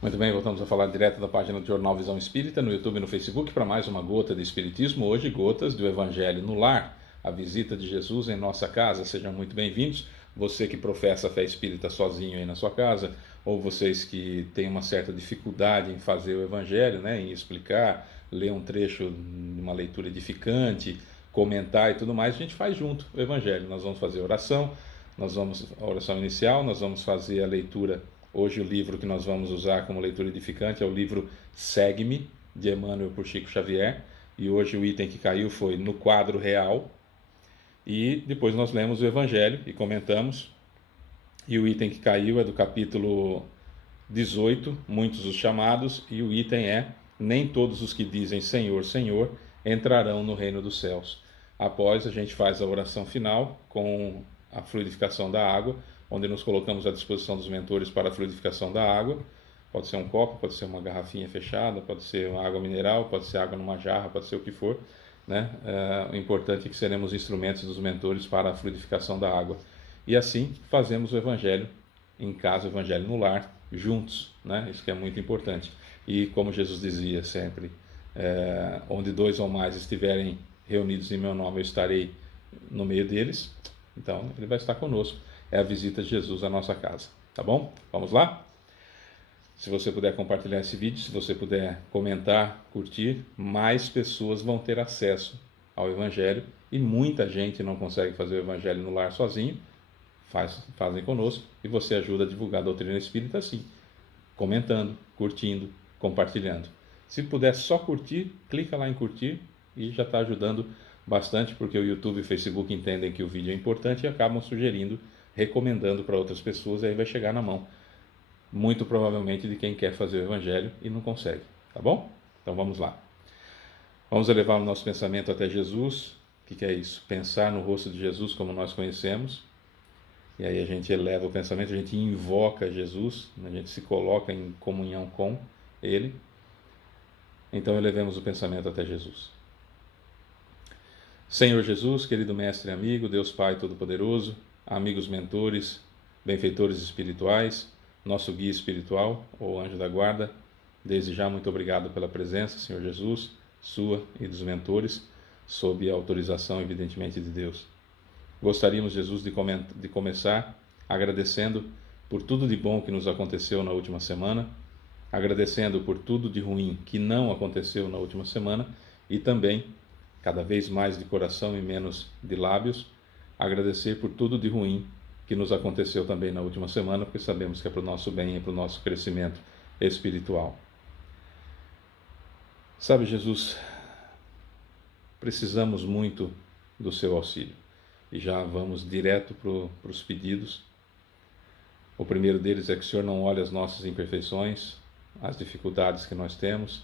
Muito bem, voltamos a falar direto da página do Jornal Visão Espírita, no YouTube e no Facebook, para mais uma gota de Espiritismo. Hoje, gotas do Evangelho no Lar, a visita de Jesus em nossa casa. Sejam muito bem-vindos. Você que professa a fé espírita sozinho aí na sua casa, ou vocês que têm uma certa dificuldade em fazer o Evangelho, né, em explicar, ler um trecho de uma leitura edificante, comentar e tudo mais, a gente faz junto o Evangelho. Nós vamos fazer oração, a oração inicial, nós vamos fazer a leitura. Hoje o livro que nós vamos usar como leitura edificante é o livro Segue-me, de Emmanuel por Chico Xavier. E hoje o item que caiu foi No Quadro Real. E depois nós lemos o Evangelho e comentamos. E o item que caiu é do capítulo 18, Muitos os Chamados. E o item é Nem todos os que dizem Senhor, Senhor entrarão no reino dos céus. Após a gente faz a oração final com a fluidificação da água, onde nos colocamos à disposição dos mentores para a fluidificação da água. Pode ser um copo, pode ser uma garrafinha fechada, pode ser uma água mineral, pode ser água numa jarra, pode ser o que for, né? O importante é que seremos instrumentos dos mentores para a fluidificação da água. E assim fazemos o Evangelho em casa, o Evangelho no lar, juntos, né? Isso que é muito importante. E como Jesus dizia sempre, onde dois ou mais estiverem reunidos em meu nome, eu estarei no meio deles. Então, ele vai estar conosco. É a visita de Jesus à nossa casa, tá bom? Vamos lá? Se você puder compartilhar esse vídeo, se você puder comentar, curtir, mais pessoas vão ter acesso ao Evangelho. E muita gente não consegue fazer o Evangelho no lar sozinho. Fazem conosco e você ajuda a divulgar a doutrina espírita assim, comentando, curtindo, compartilhando. Se puder só curtir, clica lá em curtir e já está ajudando bastante, porque o YouTube e o Facebook entendem que o vídeo é importante e acabam sugerindo, recomendando para outras pessoas, e aí vai chegar na mão, muito provavelmente, de quem quer fazer o Evangelho e não consegue, tá bom? Então vamos lá. Vamos elevar o nosso pensamento até Jesus. O que é isso? Pensar no rosto de Jesus como nós conhecemos. E aí a gente eleva o pensamento, a gente invoca Jesus, a gente se coloca em comunhão com Ele. Então elevemos o pensamento até Jesus. Senhor Jesus, querido Mestre e amigo, Deus Pai Todo-Poderoso, amigos mentores, benfeitores espirituais, nosso guia espiritual, ou anjo da guarda, desde já muito obrigado pela presença, Senhor Jesus, sua e dos mentores, sob a autorização, evidentemente, de Deus. Gostaríamos, Jesus, de começar agradecendo por tudo de bom que nos aconteceu na última semana, agradecendo por tudo de ruim que não aconteceu na última semana e também, cada vez mais de coração e menos de lábios, agradecer por tudo de ruim que nos aconteceu também na última semana, porque sabemos que é para o nosso bem e para o nosso crescimento espiritual. Sabe, Jesus, precisamos muito do seu auxílio. E já vamos direto para os pedidos. O primeiro deles é que o Senhor não olhe as nossas imperfeições, as dificuldades que nós temos,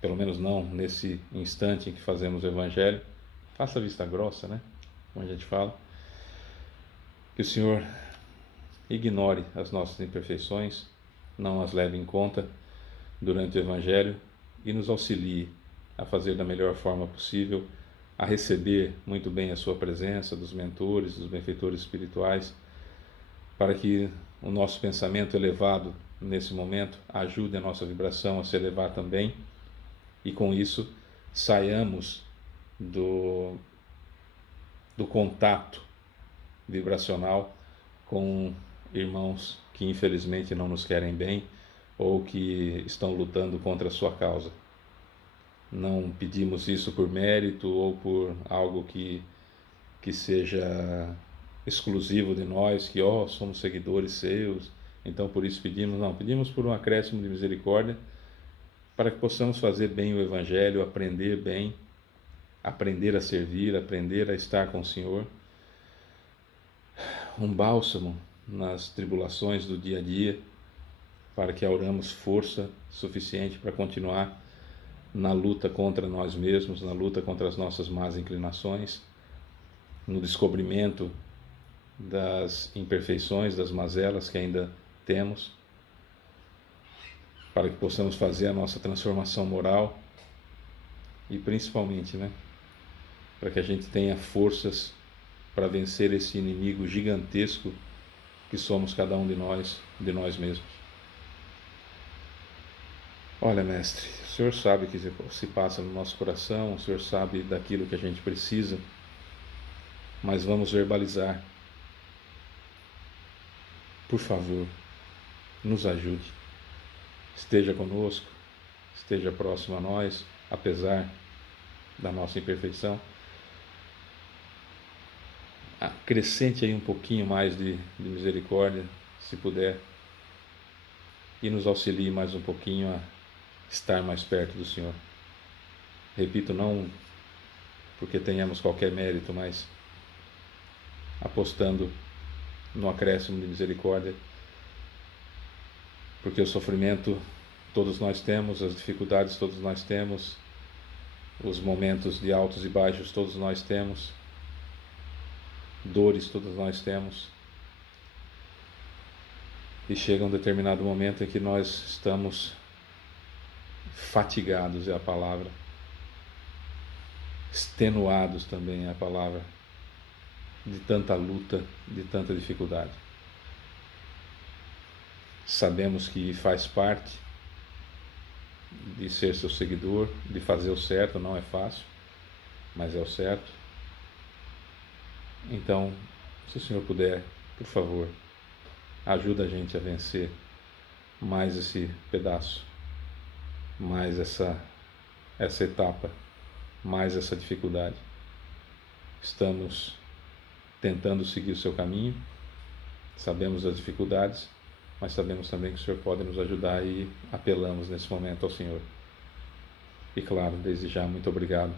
pelo menos não nesse instante em que fazemos o Evangelho. Faça vista grossa, né? Como a gente fala. Que o Senhor ignore as nossas imperfeições, não as leve em conta durante o Evangelho e nos auxilie a fazer da melhor forma possível, a receber muito bem a sua presença, dos mentores, dos benfeitores espirituais, para que o nosso pensamento elevado nesse momento ajude a nossa vibração a se elevar também, e com isso saiamos do contato vibracional com irmãos que infelizmente não nos querem bem ou que estão lutando contra a sua causa. Não pedimos isso por mérito ou por algo que seja exclusivo de nós, que somos seguidores seus, então por isso pedimos. Não, pedimos por um acréscimo de misericórdia, para que possamos fazer bem o Evangelho, aprender bem, aprender a servir, aprender a estar com o Senhor. Um bálsamo nas tribulações do dia a dia, para que auramos força suficiente para continuar na luta contra nós mesmos, na luta contra as nossas más inclinações, no descobrimento das imperfeições, das mazelas que ainda temos, para que possamos fazer a nossa transformação moral e principalmente, né, para que a gente tenha forças para vencer esse inimigo gigantesco que somos cada um de nós mesmos. Olha, mestre, o Senhor sabe o que se passa no nosso coração, o Senhor sabe daquilo que a gente precisa, mas vamos verbalizar. Por favor, nos ajude. Esteja conosco, esteja próximo a nós, apesar da nossa imperfeição. Acrescente aí um pouquinho mais de misericórdia, se puder, e nos auxilie mais um pouquinho a estar mais perto do Senhor. Repito, não porque tenhamos qualquer mérito, mas apostando no acréscimo de misericórdia, porque o sofrimento todos nós temos, as dificuldades todos nós temos, os momentos de altos e baixos todos nós temos, dores todos nós temos, e chega um determinado momento em que nós estamos fatigados, é a palavra, extenuados também é a palavra, de tanta luta, de tanta dificuldade. Sabemos que faz parte de ser seu seguidor, de fazer o certo, não é fácil, mas é o certo. Então, se o Senhor puder, por favor, ajuda a gente a vencer mais esse pedaço, mais essa etapa, mais essa dificuldade. Estamos tentando seguir o seu caminho, sabemos das dificuldades, mas sabemos também que o Senhor pode nos ajudar e apelamos nesse momento ao Senhor. E claro, desde já, muito obrigado,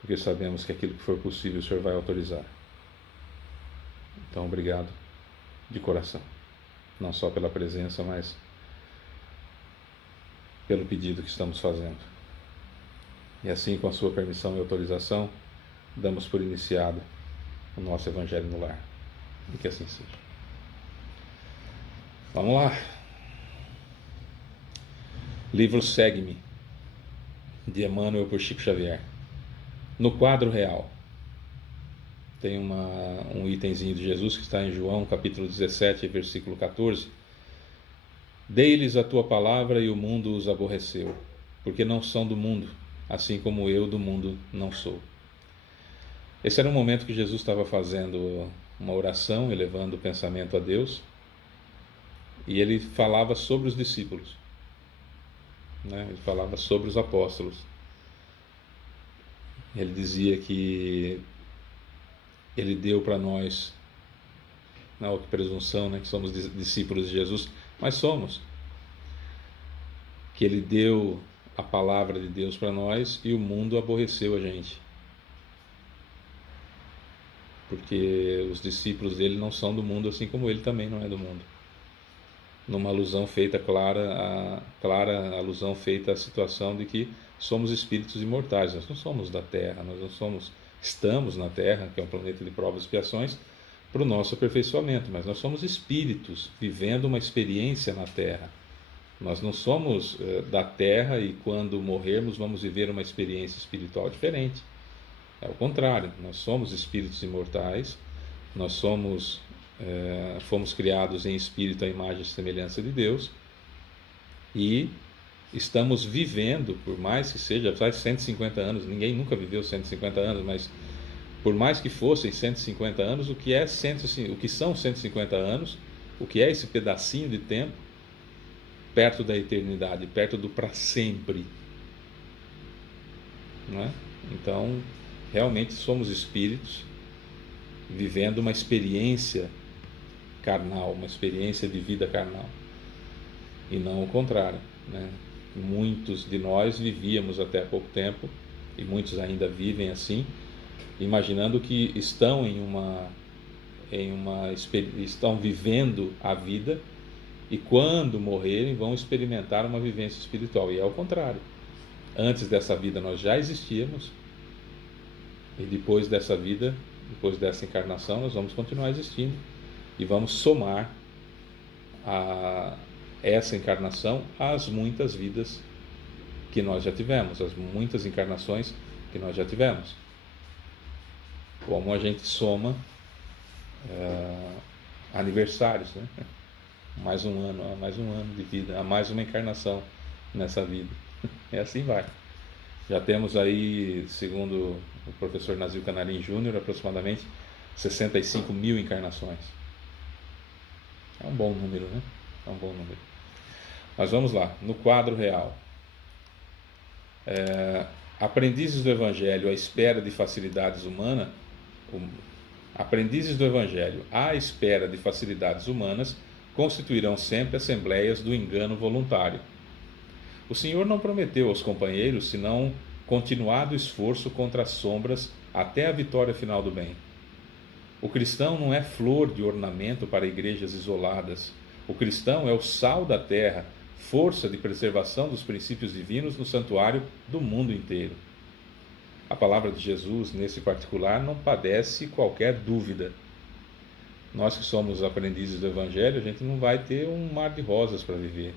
porque sabemos que aquilo que for possível o Senhor vai autorizar. Então, obrigado de coração, não só pela presença, mas pelo pedido que estamos fazendo. E assim, com a sua permissão e autorização, damos por iniciado o nosso Evangelho no Lar. E que assim seja. Vamos lá. Livro Segue-me, de Emmanuel por Chico Xavier. No quadro real, tem um itemzinho de Jesus que está em João, capítulo 17, versículo 14. Dei-lhes a tua palavra e o mundo os aborreceu, porque não são do mundo, assim como eu do mundo não sou. Esse era um momento que Jesus estava fazendo uma oração, elevando o pensamento a Deus, e ele falava sobre os discípulos, né? Ele falava sobre os apóstolos. Ele dizia que ele deu para nós, não que presunção, né, que somos discípulos de Jesus, mas somos. Que ele deu a palavra de Deus para nós e o mundo aborreceu a gente. Porque os discípulos dele não são do mundo, assim como ele também não é do mundo. Numa alusão feita, clara alusão feita à situação de que somos espíritos imortais. Nós não somos da Terra, nós não somos, estamos na Terra, que é um planeta de provas e expiações, para o nosso aperfeiçoamento, mas nós somos espíritos vivendo uma experiência na Terra. Nós não somos da Terra e quando morrermos vamos viver uma experiência espiritual diferente. É o contrário, nós somos espíritos imortais, nós somos, fomos criados em espírito à imagem e semelhança de Deus e estamos vivendo, por mais que seja, faz 150 anos, ninguém nunca viveu 150 anos, mas por mais que fossem 150 anos, o que são 150 anos, o que é esse pedacinho de tempo, perto da eternidade, perto do para sempre, não é? Então, realmente somos espíritos vivendo uma experiência carnal, uma experiência de vida carnal, e não o contrário, né? Muitos de nós vivíamos até há pouco tempo, e muitos ainda vivem assim, imaginando que estão estão vivendo a vida e quando morrerem vão experimentar uma vivência espiritual, e é o contrário. Antes dessa vida nós já existíamos e depois dessa vida, depois dessa encarnação, nós vamos continuar existindo e vamos somar a essa encarnação às muitas vidas que nós já tivemos, as muitas encarnações que nós já tivemos. Como a gente soma aniversários, né? Mais um ano de vida, mais uma encarnação nessa vida. E assim vai. Já temos aí, segundo o professor Nazil Canarim Júnior, aproximadamente 65 mil encarnações. É um bom número, né? É um bom número. Mas vamos lá, no quadro real. Aprendizes do Evangelho à espera de facilidades humanas, aprendizes do Evangelho à espera de facilidades humanas constituirão sempre assembleias do engano voluntário. O Senhor não prometeu aos companheiros senão continuado esforço contra as sombras até a vitória final do bem. O cristão não é flor de ornamento para igrejas isoladas. O cristão é o sal da terra, força de preservação dos princípios divinos no santuário do mundo inteiro. A palavra de Jesus, nesse particular, não padece qualquer dúvida. Nós que somos aprendizes do Evangelho, a gente não vai ter um mar de rosas para viver.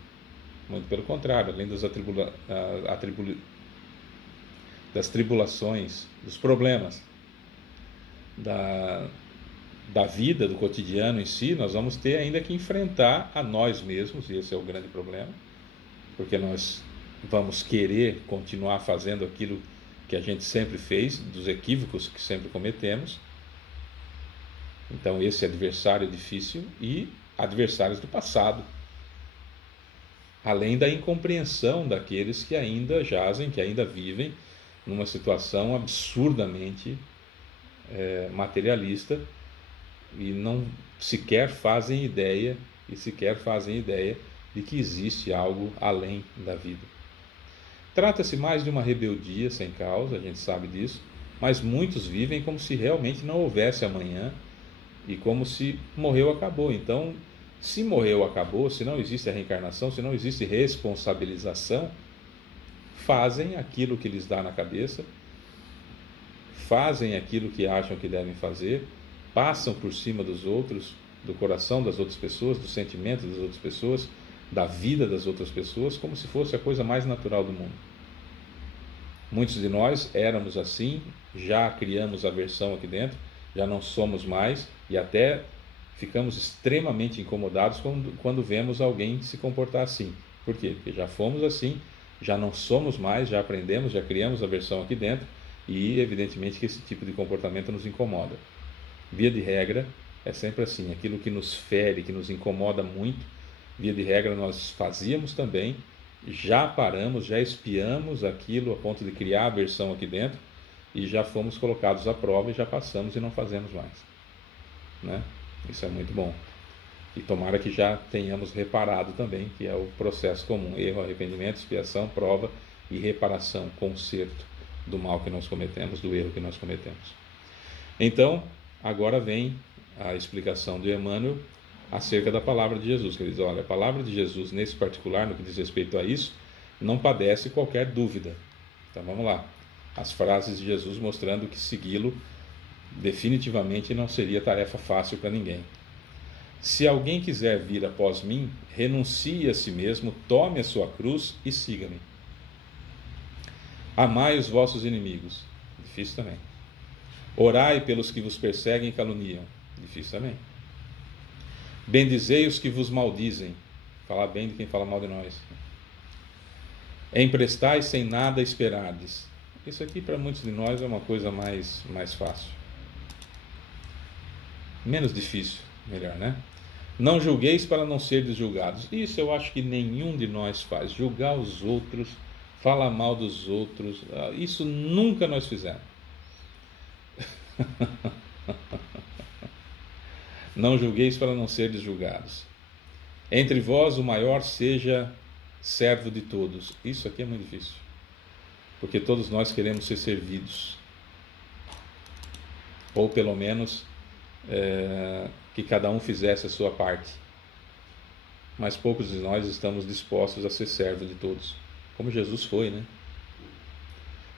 Muito pelo contrário, além das tribulações, dos problemas da vida, do cotidiano em si, nós vamos ter ainda que enfrentar a nós mesmos, e esse é o grande problema, porque nós vamos querer continuar fazendo aquilo que a gente sempre fez, dos equívocos que sempre cometemos. Então esse adversário difícil e adversários do passado, além da incompreensão daqueles que ainda jazem, que ainda vivem numa situação absurdamente materialista e não sequer fazem ideia de que existe algo além da vida. Trata-se mais de uma rebeldia sem causa, a gente sabe disso, mas muitos vivem como se realmente não houvesse amanhã e como se morreu, acabou. Então, se morreu, acabou, se não existe a reencarnação, se não existe responsabilização, fazem aquilo que lhes dá na cabeça, fazem aquilo que acham que devem fazer, passam por cima dos outros, do coração das outras pessoas, do sentimento das outras pessoas, da vida das outras pessoas, como se fosse a coisa mais natural do mundo. Muitos de nós éramos assim, já criamos aversão aqui dentro, já não somos mais e até ficamos extremamente incomodados quando vemos alguém se comportar assim. Por quê? Porque já fomos assim, já não somos mais, já aprendemos, já criamos aversão aqui dentro e evidentemente que esse tipo de comportamento nos incomoda. Via de regra, é sempre assim, aquilo que nos fere, que nos incomoda muito, via de regra nós fazíamos também, já paramos, já espiamos aquilo a ponto de criar aversão aqui dentro e já fomos colocados à prova e já passamos e não fazemos mais, né? Isso é muito bom. E tomara que já tenhamos reparado também, que é o processo comum: erro, arrependimento, expiação, prova e reparação, conserto do mal que nós cometemos, do erro que nós cometemos. Então, agora vem a explicação de Emmanuel acerca da palavra de Jesus, que ele diz: olha, a palavra de Jesus, nesse particular, no que diz respeito a isso, não padece qualquer dúvida. Então vamos lá, as frases de Jesus mostrando que segui-lo definitivamente não seria tarefa fácil para ninguém. Se alguém quiser vir após mim, renuncie a si mesmo, tome a sua cruz e siga-me. Amai os vossos inimigos, difícil também. Orai pelos que vos perseguem e caluniam, difícil também. Bendizei os que vos maldizem, falar bem de quem fala mal de nós. Emprestai sem nada esperardes. Isso aqui para muitos de nós é uma coisa mais fácil. Menos difícil, melhor, né? Não julgueis para não serdes julgados. Isso eu acho que nenhum de nós faz. Julgar os outros, falar mal dos outros, isso nunca nós fizemos. Não julgueis para não serdes julgados. Entre vós o maior seja servo de todos. Isso aqui é muito difícil, porque todos nós queremos ser servidos, ou pelo menos que cada um fizesse a sua parte, mas poucos de nós estamos dispostos a ser servo de todos, como Jesus foi, né?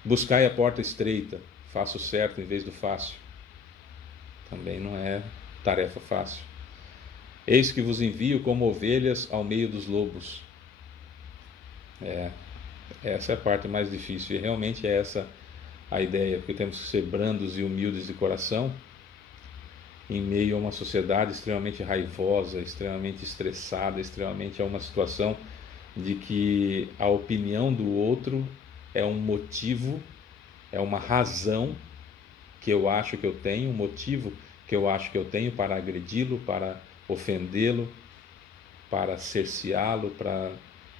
Buscai a porta estreita, faça o certo em vez do fácil. Também não é tarefa fácil. Eis que vos envio como ovelhas ao meio dos lobos. Essa é a parte mais difícil, e realmente é essa a ideia, porque temos que ser brandos e humildes de coração em meio a uma sociedade extremamente raivosa, extremamente estressada, extremamente a uma situação de que a opinião do outro é um motivo, é uma razão que eu acho que eu tenho, um motivo que eu acho que eu tenho para agredi-lo, para ofendê-lo, para cerceá-lo, para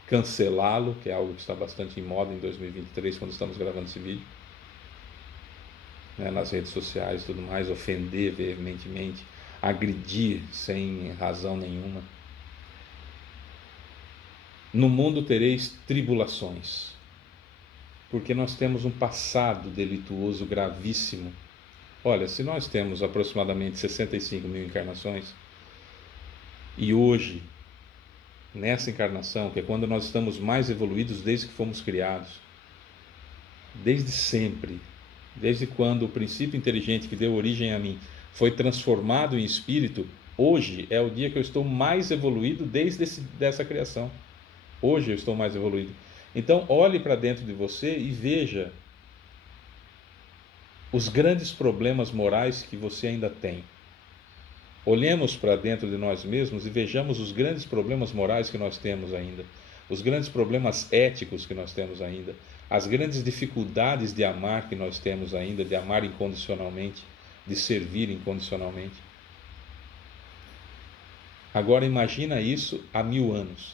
cancelá-lo, que é algo que está bastante em moda em 2023, quando estamos gravando esse vídeo, né, nas redes sociais e tudo mais, ofender veementemente, agredir sem razão nenhuma. No mundo tereis tribulações, porque nós temos um passado delituoso gravíssimo. Olha, se nós temos aproximadamente 65 mil encarnações, e hoje, nessa encarnação, que é quando nós estamos mais evoluídos desde que fomos criados, desde sempre, desde quando o princípio inteligente que deu origem a mim foi transformado em espírito, hoje é o dia que eu estou mais evoluído desde dessa criação. Hoje eu estou mais evoluído. Então, olhe para dentro de você e veja os grandes problemas morais que você ainda tem. Olhemos para dentro de nós mesmos e vejamos os grandes problemas morais que nós temos ainda, os grandes problemas éticos que nós temos ainda, as grandes dificuldades de amar que nós temos ainda, de amar incondicionalmente, de servir incondicionalmente. Agora imagina isso há 1000 anos.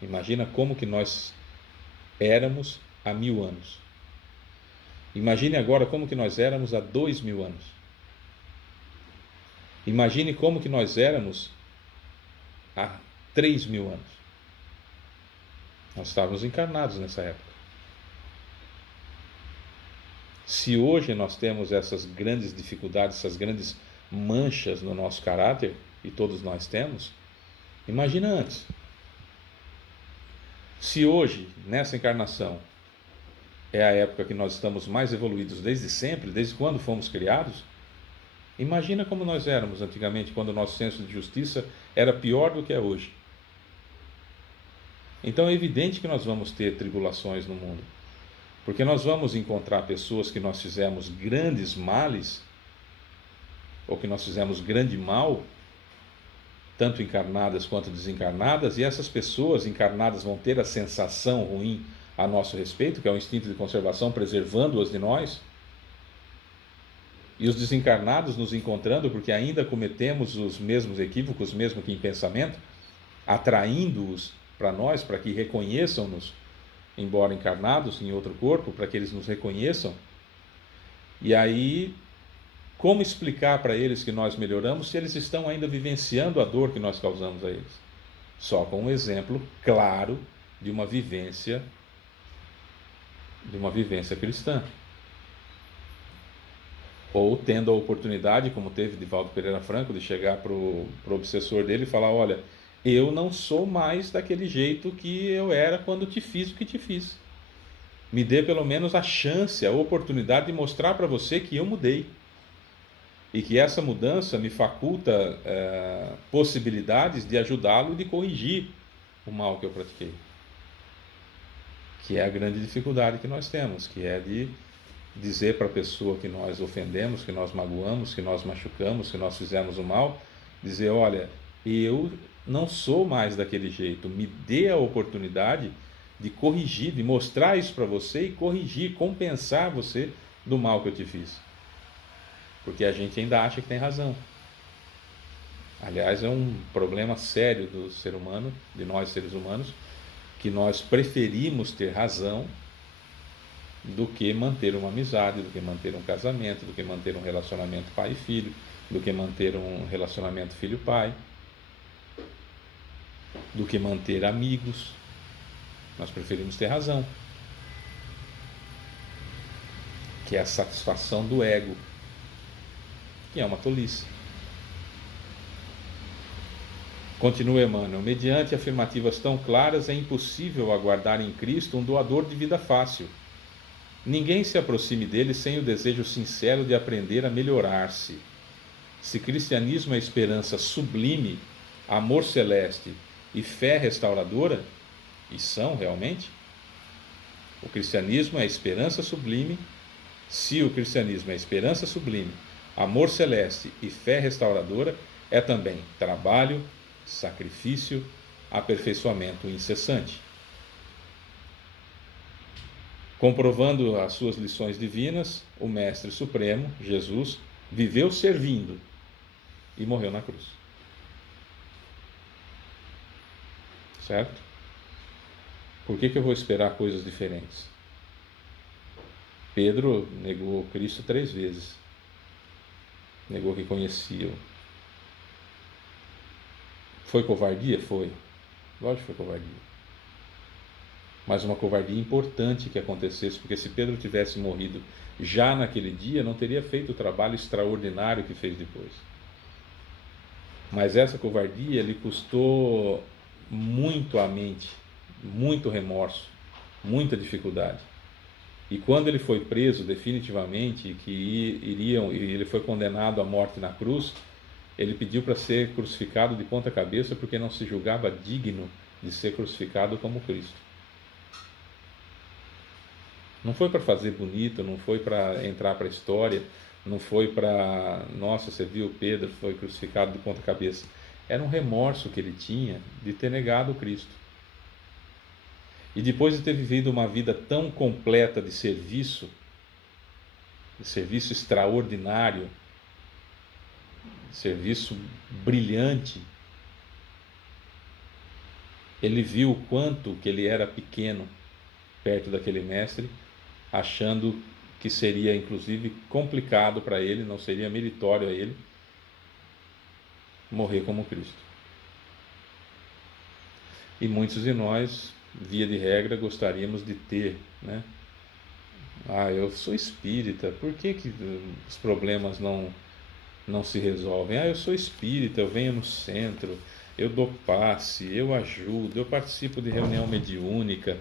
Imagina como que nós éramos há 1000 anos. Imagine agora como que nós éramos há 2000 anos. Imagine como que nós éramos há 3000 anos. Nós estávamos encarnados nessa época. Se hoje nós temos essas grandes dificuldades, essas grandes manchas no nosso caráter, e todos nós temos, imagina antes. Se hoje, nessa encarnação, é a época que nós estamos mais evoluídos desde sempre, desde quando fomos criados, imagina como nós éramos antigamente, quando o nosso senso de justiça era pior do que é hoje. Então é evidente que nós vamos ter tribulações no mundo, porque nós vamos encontrar pessoas que nós fizemos grandes males, ou que nós fizemos grande mal, tanto encarnadas quanto desencarnadas, e essas pessoas encarnadas vão ter a sensação ruim a nosso respeito, que é o instinto de conservação preservando-as de nós, e os desencarnados nos encontrando porque ainda cometemos os mesmos equívocos, mesmo que em pensamento, atraindo-os para nós, para que reconheçam-nos, embora encarnados em outro corpo, para que eles nos reconheçam. E aí, como explicar para eles que nós melhoramos se eles estão ainda vivenciando a dor que nós causamos a eles? Só com um exemplo claro de uma vivência cristã. Ou tendo a oportunidade, como teve Divaldo Pereira Franco, de chegar para o obsessor dele e falar: olha, eu não sou mais daquele jeito que eu era quando te fiz o que te fiz. Me dê pelo menos a chance, a oportunidade de mostrar para você que eu mudei. E que essa mudança me faculta possibilidades de ajudá-lo e de corrigir o mal que eu pratiquei. Que é a grande dificuldade que nós temos, que é de dizer para a pessoa que nós ofendemos, que nós magoamos, que nós machucamos, que nós fizemos o mal, dizer: olha, eu não sou mais daquele jeito, me dê a oportunidade de corrigir, de mostrar isso para você e corrigir, compensar você do mal que eu te fiz. Porque a gente ainda acha que tem razão. Aliás, é um problema sério do ser humano, de nós seres humanos, que nós preferimos ter razão do que manter uma amizade, do que manter um casamento, do que manter um relacionamento pai e filho, do que manter um relacionamento filho-pai, do que manter amigos. Nós preferimos ter razão, que é a satisfação do ego, que é uma tolice. Continua Emmanuel: mediante afirmativas tão claras, é impossível aguardar em Cristo um doador de vida fácil. Ninguém se aproxime dele sem o desejo sincero de aprender a melhorar-se. Se cristianismo é esperança sublime, amor celeste e fé restauradora, e são realmente, o cristianismo é esperança sublime. Se o cristianismo é esperança sublime, amor celeste e fé restauradora, é também trabalho, sacrifício, aperfeiçoamento incessante. Comprovando as suas lições divinas, o Mestre Supremo, Jesus, viveu servindo e morreu na cruz. Certo? Por que eu vou esperar coisas diferentes? Pedro negou Cristo 3 vezes. Negou que conhecia-o. Foi covardia? Foi. Lógico que foi covardia. Mas uma covardia importante que acontecesse, porque se Pedro tivesse morrido já naquele dia, não teria feito o trabalho extraordinário que fez depois. Mas essa covardia lhe custou muito à mente, muito remorso, muita dificuldade. E quando ele foi preso definitivamente, e ele foi condenado à morte na cruz, ele pediu para ser crucificado de ponta cabeça porque não se julgava digno de ser crucificado como Cristo. Não foi para fazer bonito, não foi para entrar para a história, não foi para, nossa, você viu Pedro foi crucificado de ponta cabeça. Era um remorso que ele tinha de ter negado Cristo. E depois de ter vivido uma vida tão completa de serviço extraordinário, de serviço brilhante, ele viu o quanto que ele era pequeno perto daquele mestre, achando que seria inclusive complicado para ele, não seria meritório a ele morrer como Cristo. E muitos de nós, via de regra, gostaríamos de ter, né? Eu sou espírita, por que os problemas não se resolvem? Eu sou espírita, eu venho no centro, eu dou passe, eu ajudo, eu participo de reunião mediúnica.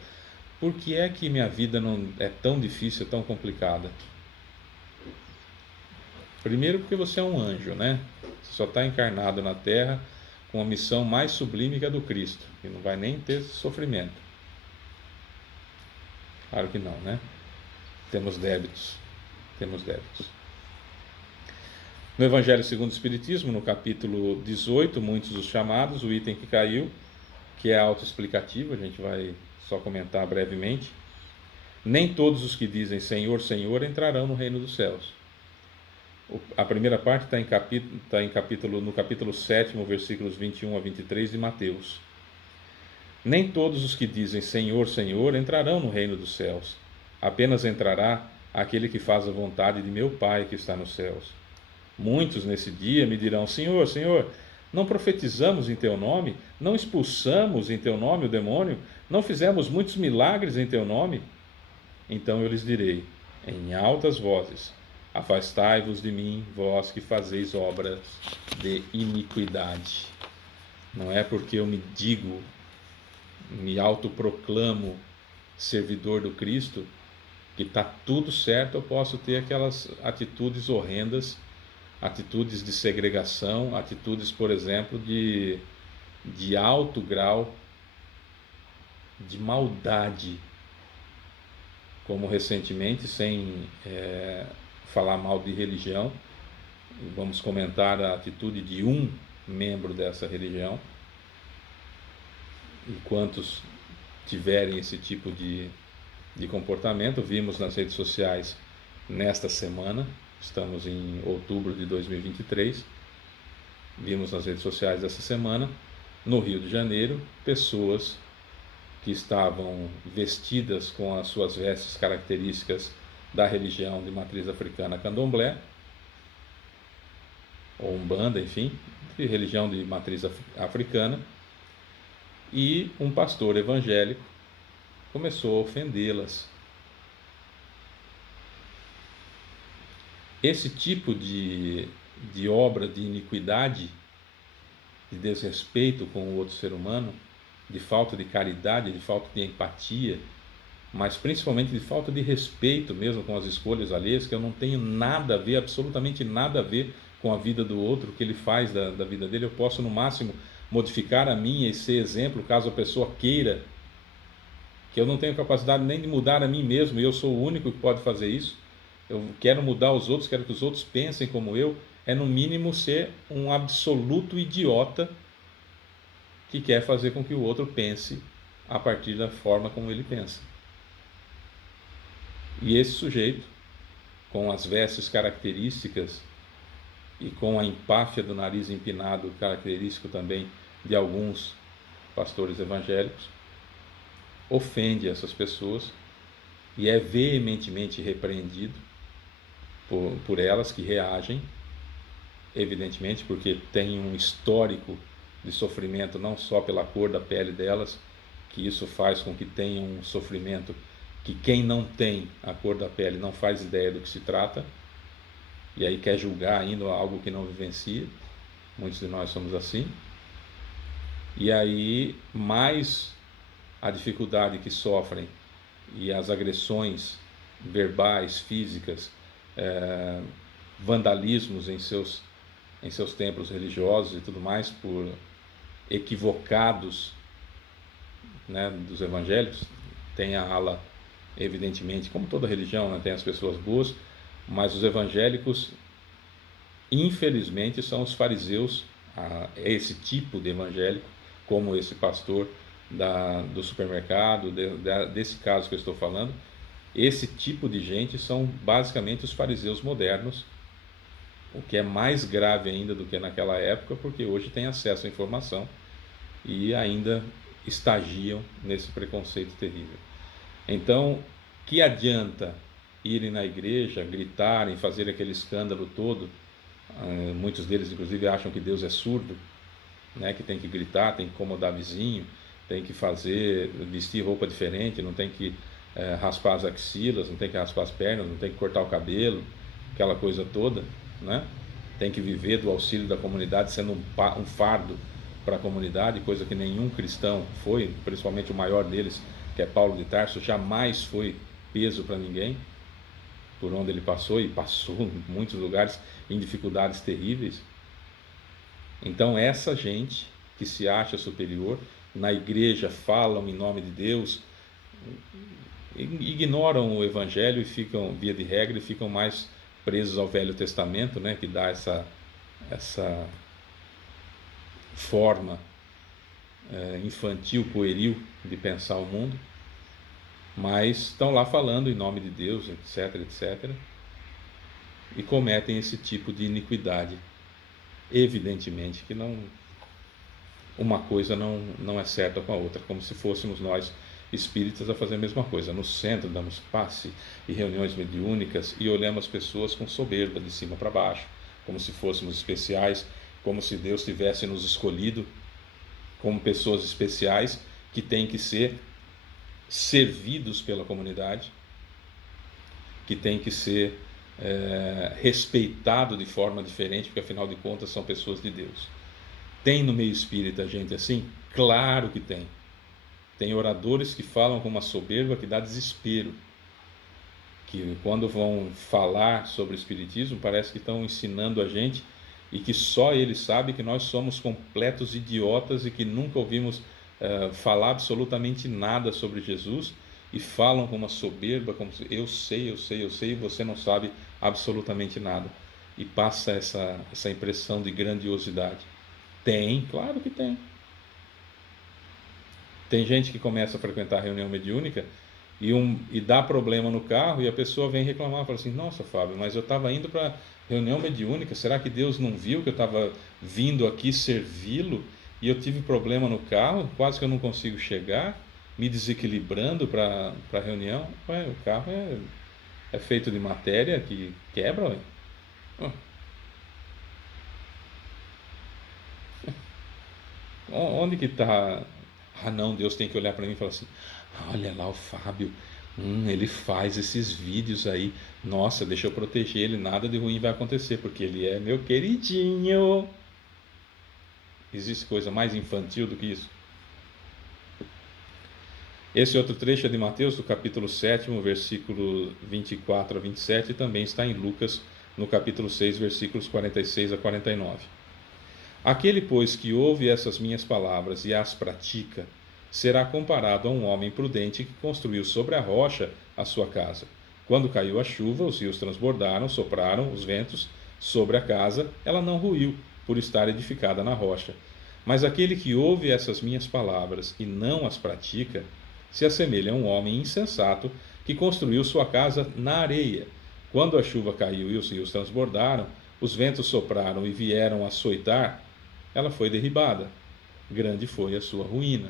Por que é que minha vida não é tão difícil, tão complicada? Primeiro porque você é um anjo, né? Você só está encarnado na Terra com a missão mais sublime que a do Cristo, que não vai nem ter sofrimento. Claro que não, né? Temos débitos. No Evangelho segundo o Espiritismo, no capítulo 18, muitos os chamados, o item que caiu, que é autoexplicativo, a gente vai só comentar brevemente. Nem todos os que dizem Senhor, Senhor entrarão no reino dos céus. A primeira parte está no capítulo 7, versículos 21 a 23 de Mateus. Nem todos os que dizem Senhor, Senhor entrarão no reino dos céus. Apenas entrará aquele que faz a vontade de meu Pai que está nos céus. Muitos nesse dia me dirão, Senhor, Senhor, não profetizamos em Teu nome? Não expulsamos em Teu nome o demônio? Não fizemos muitos milagres em Teu nome? Então eu lhes direi, em altas vozes, afastai-vos de mim, vós que fazeis obras de iniquidade. Não é porque eu me autoproclamo servidor do Cristo, que está tudo certo, eu posso ter aquelas atitudes horrendas, atitudes de segregação, atitudes, por exemplo, de alto grau de maldade, como recentemente, sem falar mal de religião, vamos comentar a atitude de um membro dessa religião, e quantos tiverem esse tipo de comportamento. Vimos nas redes sociais nesta semana, estamos em outubro de 2023, vimos nas redes sociais dessa semana, no Rio de Janeiro, pessoas que estavam vestidas com as suas vestes características da religião de matriz africana candomblé, ou umbanda, enfim, de religião de matriz africana, e um pastor evangélico começou a ofendê-las. Esse tipo de obra de iniquidade, de desrespeito com o outro ser humano, de falta de caridade, de falta de empatia, mas principalmente de falta de respeito mesmo com as escolhas alheias, que eu não tenho nada a ver, absolutamente nada a ver com a vida do outro, o que ele faz da vida dele. Eu posso no máximo modificar a minha e ser exemplo, caso a pessoa queira, que eu não tenho capacidade nem de mudar a mim mesmo, e eu sou o único que pode fazer isso. Eu quero mudar os outros, quero que os outros pensem como eu, é no mínimo ser um absoluto idiota que quer fazer com que o outro pense a partir da forma como ele pensa. E esse sujeito, com as vestes características e com a empáfia do nariz empinado, característico também de alguns pastores evangélicos, ofende essas pessoas e é veementemente repreendido por elas, que reagem, evidentemente, porque tem um histórico de sofrimento não só pela cor da pele delas, que isso faz com que tenham um sofrimento que quem não tem a cor da pele não faz ideia do que se trata, e aí quer julgar ainda algo que não vivencia. Muitos de nós somos assim. E aí, mais a dificuldade que sofrem e as agressões verbais, físicas, vandalismos em seus templos religiosos e tudo mais, por equivocados, né, dos evangélicos. Tem a ala, evidentemente, como toda religião, né, tem as pessoas boas, mas os evangélicos, infelizmente, são os fariseus, esse tipo de evangélico, como esse pastor do supermercado, desse caso que eu estou falando. Esse tipo de gente são basicamente os fariseus modernos, o que é mais grave ainda do que naquela época, porque hoje tem acesso à informação e ainda estagiam nesse preconceito terrível. Então, que adianta irem na igreja, gritarem, fazer aquele escândalo todo? Muitos deles, inclusive, acham que Deus é surdo, né? Que tem que gritar, tem que incomodar vizinho, tem que vestir roupa diferente, não tem que raspar as axilas, não tem que raspar as pernas, não tem que cortar o cabelo, aquela coisa toda, né? Tem que viver do auxílio da comunidade, sendo um fardo para a comunidade, coisa que nenhum cristão foi, principalmente o maior deles, que é Paulo de Tarso, jamais foi peso para ninguém, por onde ele passou, e passou em muitos lugares em dificuldades terríveis. Então essa gente que se acha superior, na igreja falam em nome de Deus, ignoram o evangelho e ficam, via de regra, e ficam mais presos ao Velho Testamento, né, que dá essa forma infantil, pueril de pensar o mundo, mas estão lá falando em nome de Deus, etc, etc, e cometem esse tipo de iniquidade. Evidentemente que uma coisa não é certa com a outra, como se fôssemos nós espíritas a fazer a mesma coisa. No centro damos passe e reuniões mediúnicas e olhamos pessoas com soberba de cima para baixo, como se fôssemos especiais, como se Deus tivesse nos escolhido como pessoas especiais que têm que ser servidos pela comunidade, que têm que ser respeitado de forma diferente, porque afinal de contas são pessoas de Deus. Tem no meio espírita gente assim? Claro que tem. Tem oradores que falam com uma soberba que dá desespero, que quando vão falar sobre o espiritismo parece que estão ensinando a gente, e que só eles sabem que nós somos completos idiotas e que nunca ouvimos falar absolutamente nada sobre Jesus, e falam com uma soberba, como se eu sei, e você não sabe absolutamente nada, e passa essa impressão de grandiosidade. Tem, claro que tem. Tem gente que começa a frequentar a reunião mediúnica e dá problema no carro, e a pessoa vem reclamar, fala assim: nossa, Fábio, mas eu estava indo para reunião mediúnica, será que Deus não viu que eu estava vindo aqui servi-lo e eu tive problema no carro, quase que eu não consigo chegar, me desequilibrando para a reunião? Ué, o carro é feito de matéria que quebra, ué. Onde que está? Ah não, Deus tem que olhar para mim e falar assim: olha lá o Fábio, ele faz esses vídeos aí, nossa, deixa eu proteger ele, nada de ruim vai acontecer, porque ele é meu queridinho. Existe coisa mais infantil do que isso? Esse outro trecho é de Mateus, do capítulo 7, versículo 24 a 27, e também está em Lucas, no capítulo 6, versículos 46 a 49. Aquele, pois, que ouve essas minhas palavras e as pratica, será comparado a um homem prudente que construiu sobre a rocha a sua casa. Quando caiu a chuva, os rios transbordaram, sopraram os ventos sobre a casa, ela não ruiu, por estar edificada na rocha. Mas aquele que ouve essas minhas palavras e não as pratica, se assemelha a um homem insensato que construiu sua casa na areia. Quando a chuva caiu e os rios transbordaram, os ventos sopraram e vieram açoitar, ela foi derribada. Grande foi a sua ruína.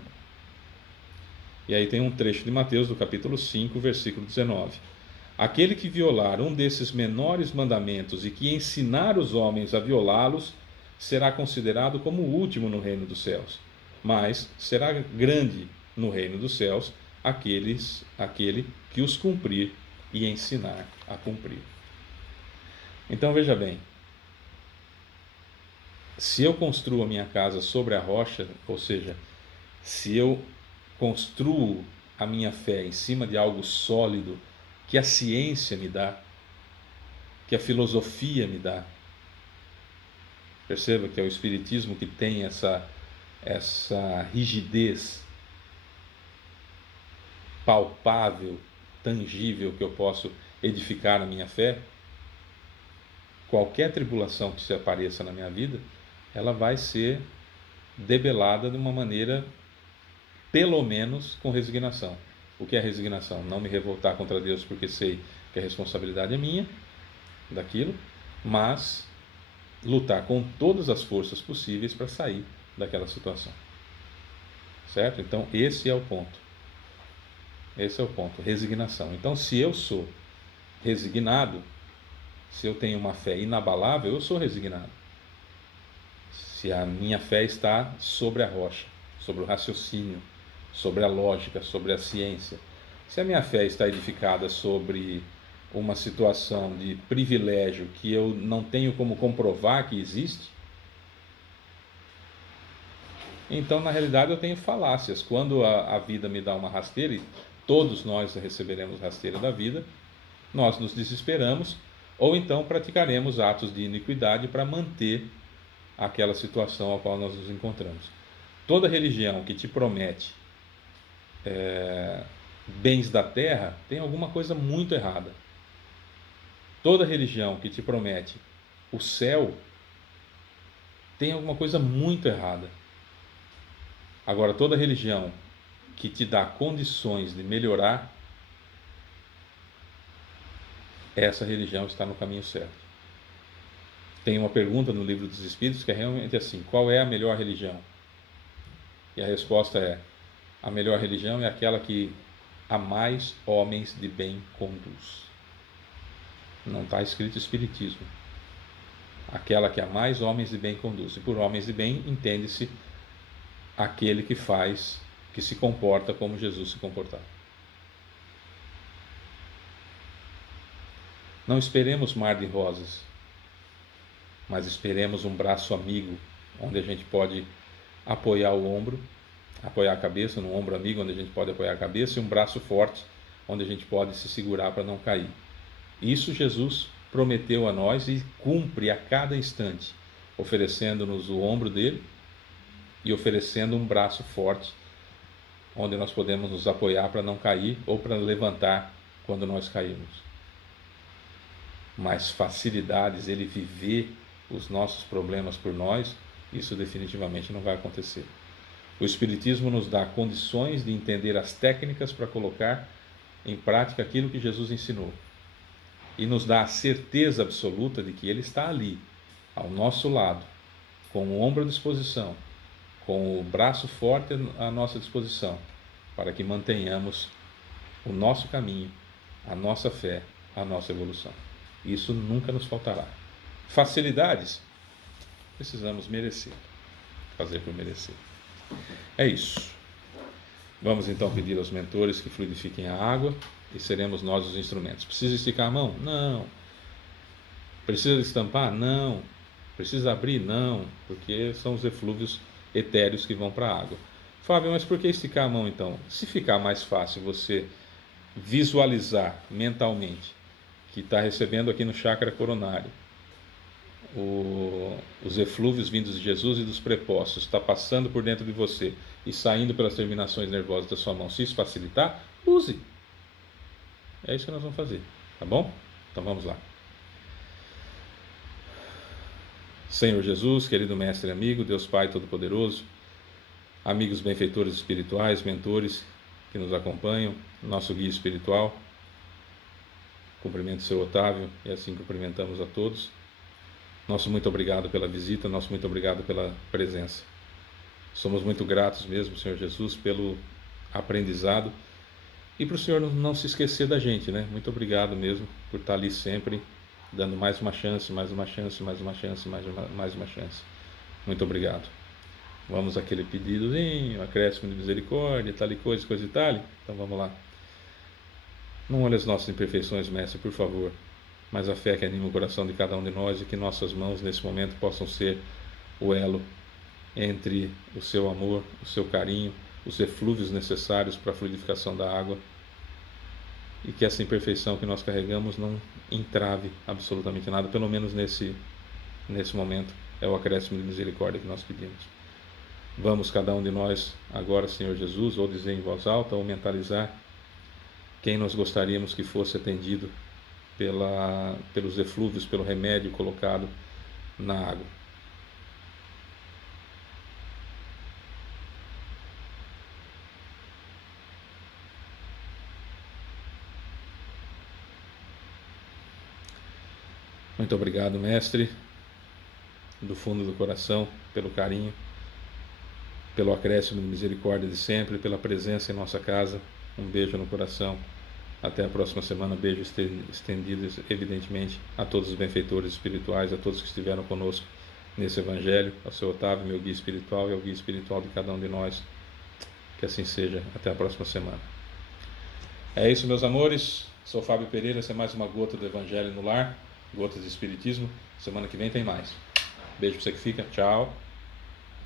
E aí tem um trecho de Mateus, do capítulo 5, versículo 19. Aquele que violar um desses menores mandamentos e que ensinar os homens a violá-los, será considerado como o último no reino dos céus. Mas será grande no reino dos céus aquele que os cumprir e ensinar a cumprir. Então veja bem, se eu construo a minha casa sobre a rocha, ou seja, se eu construo a minha fé em cima de algo sólido que a ciência me dá, que a filosofia me dá, perceba que é o Espiritismo que tem essa rigidez palpável, tangível, que eu posso edificar na minha fé. Qualquer tribulação que se apareça na minha vida, ela vai ser debelada de uma maneira, pelo menos, com resignação. O que é resignação? Não me revoltar contra Deus porque sei que a responsabilidade é minha, daquilo, mas lutar com todas as forças possíveis para sair daquela situação. Certo? Então, esse é o ponto. Esse é o ponto, resignação. Então, se eu sou resignado, se eu tenho uma fé inabalável, eu sou resignado. Se a minha fé está sobre a rocha, sobre o raciocínio, sobre a lógica, sobre a ciência. Se a minha fé está edificada sobre uma situação de privilégio que eu não tenho como comprovar que existe, então na realidade eu tenho falácias. Quando a vida me dá uma rasteira, e todos nós receberemos rasteira da vida, nós nos desesperamos, ou então praticaremos atos de iniquidade para manter aquela situação a qual nós nos encontramos. Toda religião que te promete bens da terra tem alguma coisa muito errada. Toda religião que te promete o céu tem alguma coisa muito errada. Agora, toda religião que te dá condições de melhorar, essa religião está no caminho certo. Tem uma pergunta no Livro dos Espíritos que é realmente assim: qual é a melhor religião? E a resposta é: a melhor religião é aquela que a mais homens de bem conduz. Não está escrito Espiritismo. Aquela que a mais homens de bem conduz. E por homens de bem entende-se aquele que faz, que se comporta como Jesus se comportava. Não esperemos mar de rosas, mas esperemos um braço amigo, onde a gente pode apoiar o ombro, apoiar a cabeça no ombro amigo, onde a gente pode apoiar a cabeça, e um braço forte, onde a gente pode se segurar para não cair. Isso Jesus prometeu a nós e cumpre a cada instante, oferecendo-nos o ombro dele e oferecendo um braço forte, onde nós podemos nos apoiar para não cair ou para levantar quando nós cairmos. Mas facilidades, ele viver os nossos problemas por nós, isso definitivamente não vai acontecer. O Espiritismo nos dá condições de entender as técnicas para colocar em prática aquilo que Jesus ensinou. E nos dá a certeza absoluta de que ele está ali, ao nosso lado, com o ombro à disposição, com o braço forte à nossa disposição, para que mantenhamos o nosso caminho, a nossa fé, a nossa evolução. Isso nunca nos faltará. Facilidades, precisamos merecer, fazer por merecer. É isso. Vamos então pedir aos mentores que fluidifiquem a água e seremos nós os instrumentos. Precisa esticar a mão? Não. Precisa estampar? Não. Precisa abrir? Não, porque são os eflúvios etéreos que vão para a água. Fábio, mas por que esticar a mão então? Se ficar mais fácil você visualizar mentalmente que está recebendo aqui no chakra coronário os eflúvios vindos de Jesus e dos prepostos, está passando por dentro de você e saindo pelas terminações nervosas da sua mão, se isso facilitar, use. É isso que nós vamos fazer, tá bom? Então vamos lá. Senhor Jesus, querido mestre e amigo, Deus Pai Todo-Poderoso, amigos benfeitores espirituais, mentores que nos acompanham, nosso guia espiritual, cumprimento o seu Otávio e assim cumprimentamos a todos. Nosso muito obrigado pela visita, nosso muito obrigado pela presença. Somos muito gratos mesmo, Senhor Jesus, pelo aprendizado e para o Senhor não se esquecer da gente, né? Muito obrigado mesmo por estar ali sempre, dando mais uma chance, mais uma chance, mais uma chance, mais uma chance. Muito obrigado. Vamos àquele pedidozinho, acréscimo de misericórdia, tal e coisa e tal. Então vamos lá. Não olhe as nossas imperfeições, Mestre, por favor, mas a fé que anima o coração de cada um de nós e que nossas mãos nesse momento possam ser o elo entre o seu amor, o seu carinho, os eflúvios necessários para a fluidificação da água, e que essa imperfeição que nós carregamos não entrave absolutamente nada, pelo menos nesse momento. É o acréscimo de misericórdia que nós pedimos. Vamos cada um de nós agora, Senhor Jesus, ou dizer em voz alta, ou mentalizar quem nós gostaríamos que fosse atendido pelos eflúvios, pelo remédio colocado na água. Muito obrigado, Mestre, do fundo do coração, pelo carinho, pelo acréscimo de misericórdia de sempre, pela presença em nossa casa. Um beijo no coração. Até a próxima semana. Beijo estendido, evidentemente, a todos os benfeitores espirituais, a todos que estiveram conosco nesse Evangelho, ao seu Otávio, meu guia espiritual, e ao guia espiritual de cada um de nós. Que assim seja. Até a próxima semana. É isso, meus amores. Sou Fábio Pereira. Essa é mais uma gota do Evangelho no Lar. Gotas de Espiritismo. Semana que vem tem mais. Beijo pra você que fica. Tchau.